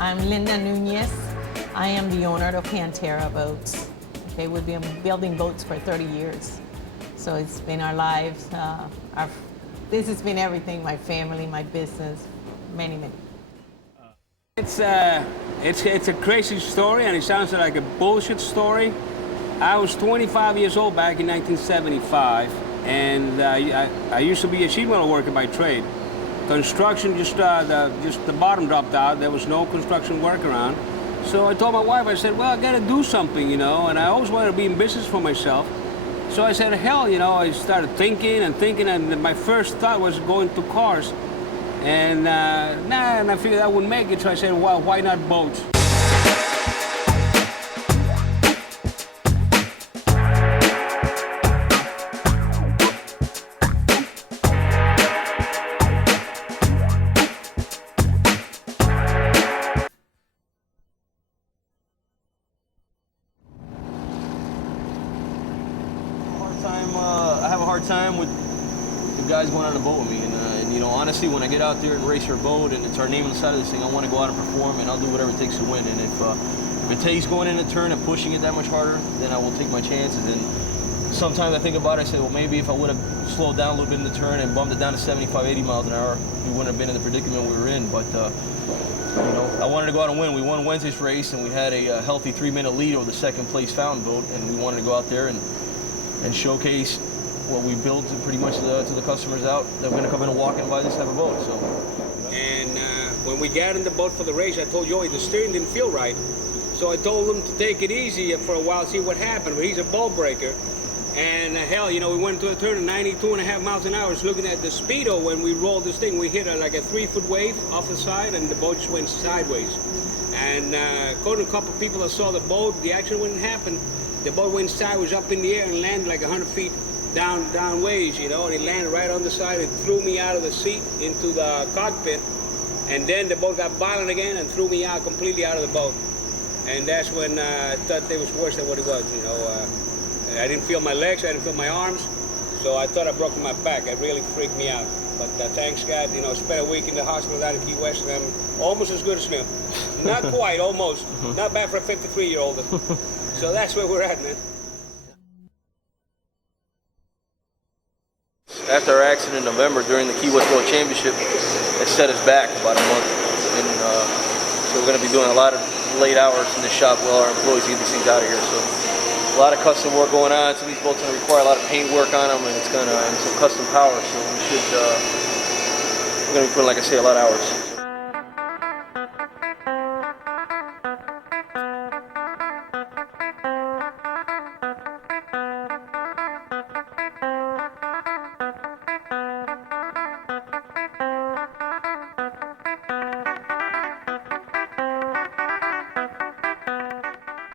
I'm Linda Nunez. I am the owner of Pantera Boats. Okay, we've been building boats for 30 years. So it's been our lives. This has been everything, my family, my business, many. It's a crazy story, and it sounds like a bullshit story. I was 25 years old back in 1975, and I used to be a sheet metal worker by trade. Construction, just the bottom dropped out. There was no construction work around. So I told my wife, I said, well, I got to do something, you know, and I always wanted to be in business for myself. So I said, hell, you know, I started thinking, and my first thought was going to cars. And and I figured I wouldn't make it, so I said, well, why not boats? I have a hard time with the guys going on a boat with me, and you know, honestly, when I get out there and race your boat and it's our name on the side of this thing, I want to go out and perform, and I'll do whatever it takes to win. And if it takes going in a turn and pushing it that much harder, then I will take my chances. And sometimes I think about it, I say, well, maybe if I would have slowed down a little bit in the turn and bumped it down to 75, 80 miles an hour, we wouldn't have been in the predicament we were in. But you know, I wanted to go out and win. We won Wednesday's race, and we had a healthy 3-minute lead over the second place fountain boat, and we wanted to go out there and showcase what we built pretty much to the customers out that are going to come in and walk in and buy this type of boat. So. And when we got in the boat for the race, I told Joey the steering didn't feel right. So I told him to take it easy for a while, see what happened. But he's a ball breaker. And hell, you know, we went into a turn at 92.5 miles an hour. Looking at the speedo when we rolled this thing, we hit like a 3-foot wave off the side, and the boat just went sideways. And according to a couple of people that saw the boat, the accident wouldn't happen. The boat went sideways up in the air and landed like 100 feet down ways, you know, and it landed right on the side. It threw me out of the seat into the cockpit, and then the boat got violent again and threw me out completely out of the boat. And that's when I thought it was worse than what it was, you know. I didn't feel my legs, I didn't feel my arms, so I thought I broke my back. It really freaked me out. But thanks God, you know, spent a week in the hospital down in Key West, and I'm almost as good as him. Not quite, almost. Not bad for a 53-year-old. So that's where we're at, man. After our accident in November during the Key West World Championship, it set us back about a month. And so we're going to be doing a lot of late hours in the shop while our employees get these things out of here. So a lot of custom work going on. Some of these boats are going to require a lot of paint work on them, and it's going to, and some custom power. So we're going to be putting, like I say, a lot of hours.